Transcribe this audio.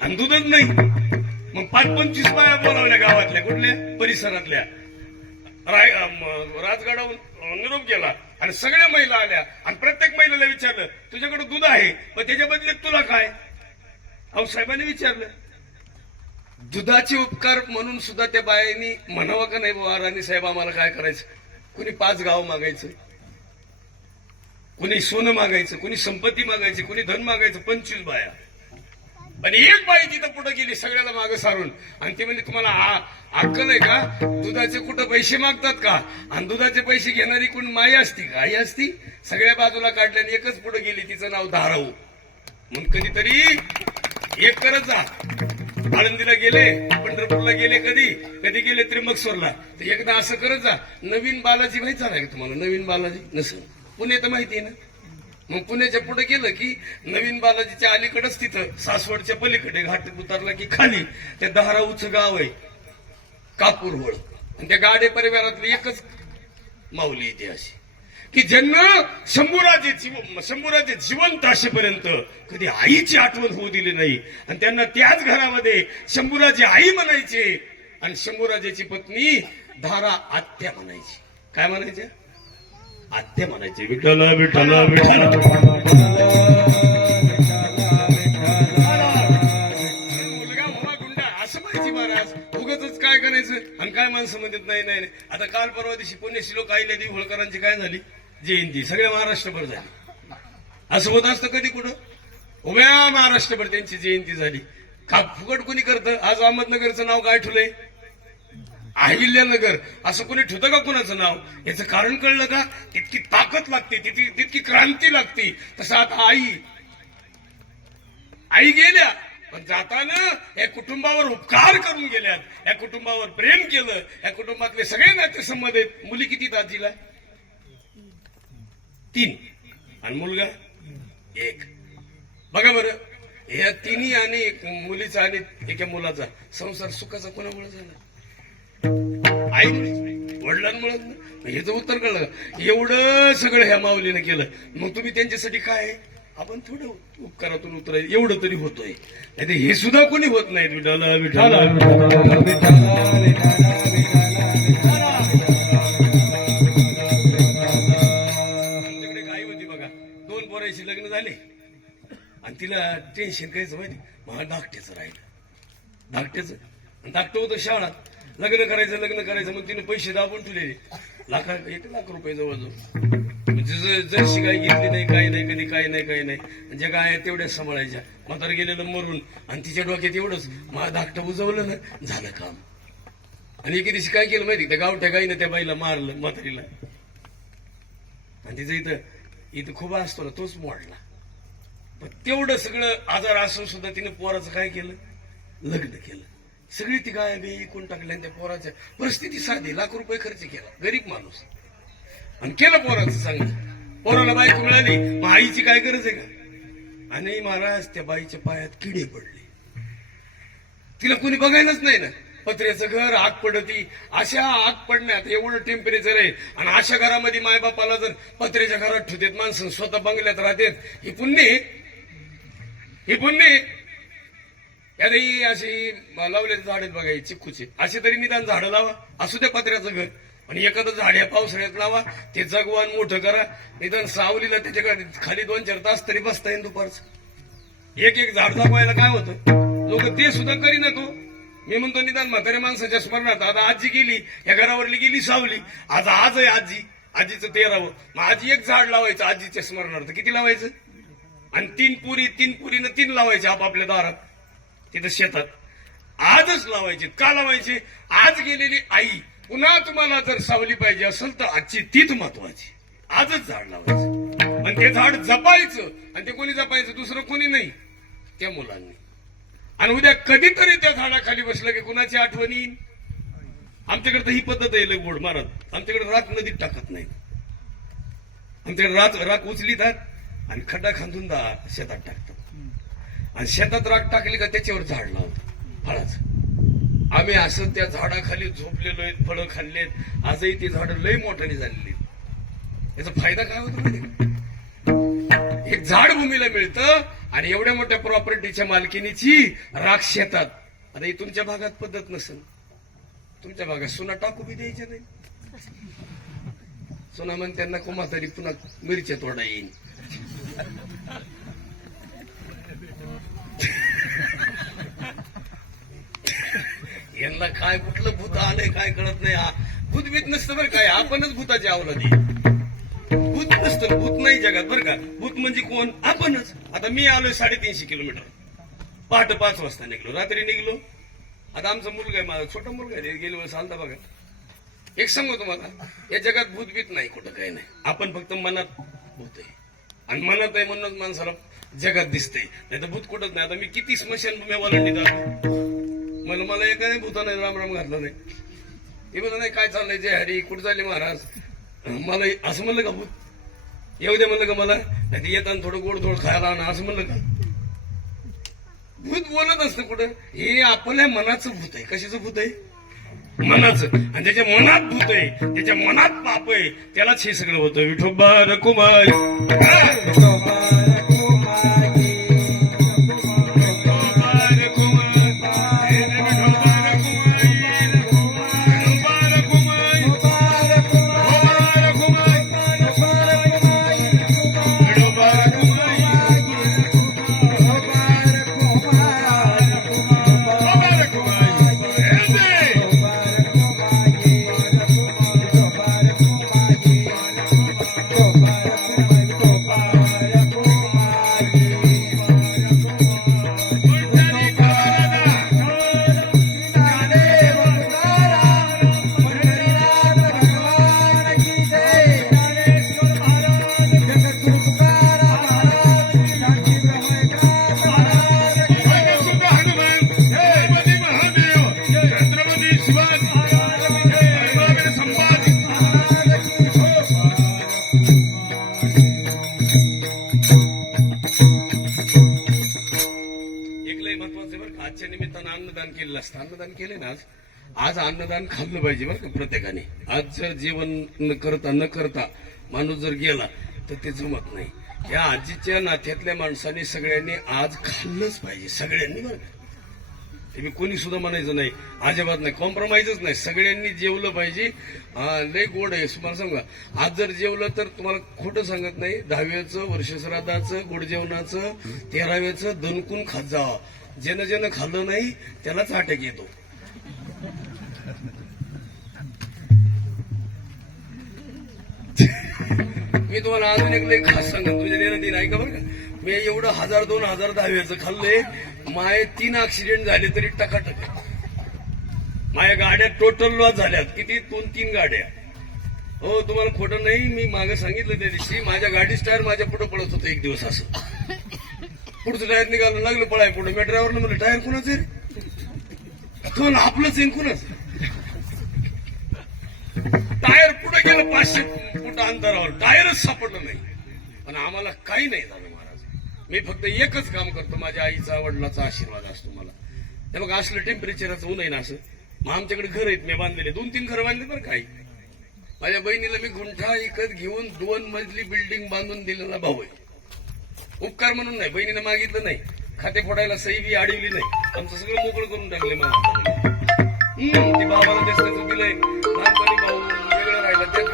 आणि दूधच नाही. मग पाच पंचवीस बाया बोलावल्या गावातल्या कुठल्या? परिसरातल्या. राय अम, राजगडाहून निरोप केला आणि सगळ्या महिला आल्या. आणि प्रत्येक महिलेला विचारलं तुझ्याकडे दूध आहे? पण त्याच्या बदल्यात तुला काय? अहो साहेबांनी विचारलं. दुधाचे उपकार म्हणून सुद्धा त्या बायांनी म्हणावं का नाही बुवा? राणी साहेब आम्हाला काय करायचं? कुणी पाच गाव मागायचं? कुणी सोनं मागायचं? कुणी संपत्ती मागायची? कुणी धन मागायचं? पंचवीस बाया. आणि एक बाई तिथं पुढे गेली सगळ्याला मागं सारून. आणि ते म्हणजे तुम्हाला अक्कल आहे का? दुधाचे कुठं पैसे मागतात का? आणि दुधाचे पैसे घेणारी कोण माई असती का? आई असती? सगळ्या बाजूला काढल्याने एकच पुढे गेली तिचं नाव धाराऊ मग कधीतरी एक करत जा. आळंदीला गेले पंढरपूरला गेले कधी? कधी गेले त्र्यंबकश्वरला? तर एकदा असं करत जा. नवीन बालाजी माहिती झाला का तुम्हाला? नवीन बालाजी? नसं. पुणे तर माहिती आहे ना? मग पुण्याच्या पुढे गेलं की नवीन बालाजीच्या अलीकडेच तिथं सासवडच्या पलीकडे घाट उतरला की खाली ते दहाराऊचं गाव आहे कापूरवळ. आणि त्या गाडे परिवारातली एकच माऊली येते अशी. की ज्यांना शंभूराजे जीव- शंभूराजे जिवंत असेपर्यंत कधी आईची आठवण होऊ दिली नाही आणि त्यांना त्याच घरामध्ये शंभूराजे आई म्हणायचे आणि शंभूराजेची पत्नी धारा आत्या म्हणायची. काय म्हणायचे आत्या म्हणायचे विठ्ठल विठ्ठल विठ्ठल. महाराज. उगाच काय करायचं? आणि काय माणसं म्हणतात नाही नाही नाही. आता काल परवा दिवशी पुण्यशी लोक आईल्या देवी होळकरांची काय झाली? जयंती. सगळ्या महाराष्ट्रभर झाली. असं होत असतं कधी कुठं? उभ्या महाराष्ट्रभर त्यांची जयंती झाली. का फुकट कोणी करतं? आज अहमदनगरचं नाव काय ठुलंय अहिल्यानगर. असं कोणी ठेवतं का कुणाचं नाव? याचं कारण कळलं का? तितकी ताकद लागते तितकी तितकी क्रांती लागते. तसं आता आई आई गेल्या पण जाताना या कुटुंबावर उपकार करून गेल्यात. या कुटुंबावर प्रेम केलं. या कुटुंबातले सगळे नातेसंबंध आहेत. मुली किती दाजीला तीन. आणि मुलगा? एक. बघा बरं. या तिन्ही आणि एक मुलीचा आणि एका मुलाचा संसार सुखाचा कोणामुळे झाला? आई वडिलांमुळे ह्याचं उत्तर कळलं. एवढं सगळं ह्या माऊलीनं केलं. मग तुम्ही त्यांच्यासाठी काय? आहे? आपण थोडं उपकारातून उतराय. एवढं तरी होतोय. नाही हे सुद्धा कोणी होत नाही. विठाला विठाला आमच्याकडे काय होती बघा. दोन पोरायची लग्न झाले. आणि तिला टेन्शन कायचं माहिती मला धाकट्याचं राहिलं. धाकट्याचं. धाकटं होतं शाळात लग्न करायचं लग्न करायचं मग तिने पैसे दाबून ठेवले. लाखा एक लाख रुपये जवळजवळ. म्हणजे ज- जर्शी गाय घेतली नाही काही नाही कधी काही नाही काही नाही. जे ज्या गाय तेवढ्या तेवढ्याच सांभाळायच्या. म्हातार गेलेलं मरून आणि तिच्या डोक्यात एवढंच मला धाकटं बुजवलं ना झालं काम. आणि एके दिवशी काय केलं माहिती त्या गावठ्या गाईनं त्या बाईला मारलं म्हातारीला. आणि तिचं इथं इथं खूप असतो ना तोच मोडला. पण तेवढं सगळं आजार असून सुद्धा तिने पोराचं काय केलं? लग्न केलं. सगळी ती गाय बी इकून टाकल्या आणि त्या पोराच्या परिस्थिती साधी. लाख रुपये खर्च केला. गरीब माणूस. आणि केलं पोराचं चांगलं. पोराला बायको मिळाली. मग आईची काय गरज आहे का? आणि महाराज त्या बाईच्या पायात किडे पडले. तिला कोणी बघायलाच नाही ना. पत्र्याचं घर आग पडती. अशा आग पडण्यात एवढं टेम्परेचर आहे. आणि अशा घरामध्ये मायबापाला जर पत्र्याच्या घरात ठेवतात माणसं स्वतः बंगल्यात राहतात. ही पुण्य हे ही पुण्य आहे. अशी लावलेली झाड आहेत बघा ही अशी तरी निदान झाडं लावा. असू द्या पत्र्याचं घर. आणि एखादं झाड या पावसाळ्यात लावा. ते जगवान मोठं करा. निदान सावलीला त्याच्याकडे खाली दोन चार तास तरी बसता येईल दुपारचं. एक एक झाड जगवायला काय होतं? लोक ते सुद्धा करी नको. मी म्हणतो निदान म्हातारे माणसाच्या स्मरणात आता आजी गेली. या घरावरली गेली सावली. आज आज आहे आजी. आजीचं तेरावं. मग आजी एक झाड लावायचं आजीच्या स्मरणार्थ. किती लावायचं? आणि तीन पुरी तीन पुरीनं तीन लावायचे आपापल्या दारात. तिथं शेतात. आजच लावायचे का लावायचे? आज गेलेली आई पुन्हा तुम्हाला जर सावली पाहिजे असेल तर आजची तीच महत्वाची. आजच झाड लावायचं. पण ते झाड जपायचं आणि ते कोणी जपायचं दुसरं कोणी नाही त्या मुलांनी. आणि उद्या कधीतरी त्या झाडाखाली बसलं की कुणाची आठवण येईल आमच्याकडे तर ही पद्धत आहे लग गोड मारत. आमच्याकडे राख नदीत टाकत नाही. आमच्याकडे राख राख उचलीतात आणि खड्डा खांदून दा शेतात टाकतात. आणि शेतात राख टाकली का त्याच्यावर झाड लावतात फळाच. आम्ही असं त्या झाडाखाली झोपलेलो आहेत फळं खाल्लेत आजही ती झाडं लय मोठ्याने झालेली आहेत. याचा फायदा काय होतो एक झाड भूमीला मिळतं आणि एवढ्या मोठ्या प्रॉपर्टीच्या मालकीनीची राख शेतात. आता ही तुमच्या भागात पद्धत नसेल. तुमच्या भागात सुना टाकू बी द्यायच्या नाही. सुना म्हण त्यांना कोमा तरी पुन्हा मिरच्या तोडा येईल यांना काय कुठलं भूत आलंय काय कळत नाही. हा भूत बीत नसतं बरं काय आपणच भूताची अवलादी भूत नसतं भूत नाही जगात बरं का. भूत म्हणजे कोण? आपणच. आता मी आलोय साडेतीनशे किलोमीटर. पहाटे पाच वाजता निघलो. रात्री निघलो. आता आमचा मुलगा आहे माझा छोटा मुलगा आहे. गेल्या वेळेस आलता बघा. एक सांगू तुम्हाला या जगात भूतबीत नाही कुठं काही नाही. आपण फक्त मनात भूत आहे. आणि मनात आहे म्हणूनच माणसाला जगात दिसतंय. नाही तर भूत कुठंच नाही. आता मी किती स्मशान भूमी वलंडीत मला मला एकाने भूताने राम राम घातलं नाही. हे म्हणलं नाही काय चाललंय जे हरी? कुठं चालले महाराज? मला असं म्हणलं का भूत? येऊ दे म्हणलं का मला? नाही येताना थोडं गोड थोडं खायला आणा असं म्हणलं का? भूत बोलत असतं कुठं? हे आपल्या मनाचं भूत आहे. कशाचं भूत आहे? मनाचं. आणि त्याच्या मनात भूत आहे. त्याच्या मनात पाप आहे. त्यालाच हे सगळं होतं. विठोबा रकुमार. बरं का? आजच्या निमित्तानं अन्नदान केलेलं असतं. अन्नदान केले ना आज? आज अन्नदान खाल्लं पाहिजे बरं का प्रत्येकाने. आज जर जेवण न करता न करता माणूस जर गेला तर ते जमत नाही. या आजीच्या नात्यातल्या माणसाने सगळ्यांनी आज खाल्लंच पाहिजे. सगळ्यांनी बरं ते मी कोणी सुद्धा म्हणायचं नाही. अजिबात नाही. कॉम्प्रोमाइजच नाही. सगळ्यांनी जेवलं पाहिजे. लय गोड आहे. तुम्हाला सांगा आज जर जेवलं तर तुम्हाला खोटं सांगत नाही. दहाव्याचं वर्षश्राद्धाचं गोड जेवणाचं तेराव्याचं दणकून खात जावं ज्यानं ज्यानं खाल्लं नाही त्यालाच अटक येतो. मी तुम्हाला अजून एक लई खास सांगतो. तुझ्या देणं ऐका बरं का. मी एवढं हजार दोन हजार दहाव्याचं खाल्लंय. माये तीन ऍक्सिडेंट झाले तरी टकाटक. माझ्या गाड्या टोटल लॉस झाल्यात. किती? दोन तीन गाड्या. हो तुम्हाला खोटं नाही मी मागे सांगितलं त्या दिवशी. माझ्या गाडीच टायर माझ्या पुढे पडत होतं एक दिवस असं. पुढचं टायर निघालं लागलं पळाय पुढे. मी ड्रायव्हरला म्हणलं टायर कुणाच आहे तो आपलंच आहे कुणाच? टायर पुढे गेलं? पाचशे फुट अंतरावर. टायरच सापडलं नाही. पण आम्हाला काही नाही झालं महाराज. मी फक्त एकच काम करतो. माझ्या आईचा वडिलाचा आशीर्वाद असतो मला. ते मग असलं टेम्परेचरच ऊन आहे ना असं. मग आमच्याकडे घर आहेत मी बांधलेले. दोन तीन घर बांधले बरं काही माझ्या बहिणीला मी गुंठा विकत घेऊन दोन मजली बिल्डिंग बांधून दिलेला भाऊ आहे. उपकार म्हणून नाही बहिणीने मागितलं नाही खाते फोडायला सही बी अडवली नाही. आमचं सगळं मोकळं करून टाकले मला बाबाला दिसण्याचं दिलंय. लहानपणी भाऊ वेगळं राहिला त्याच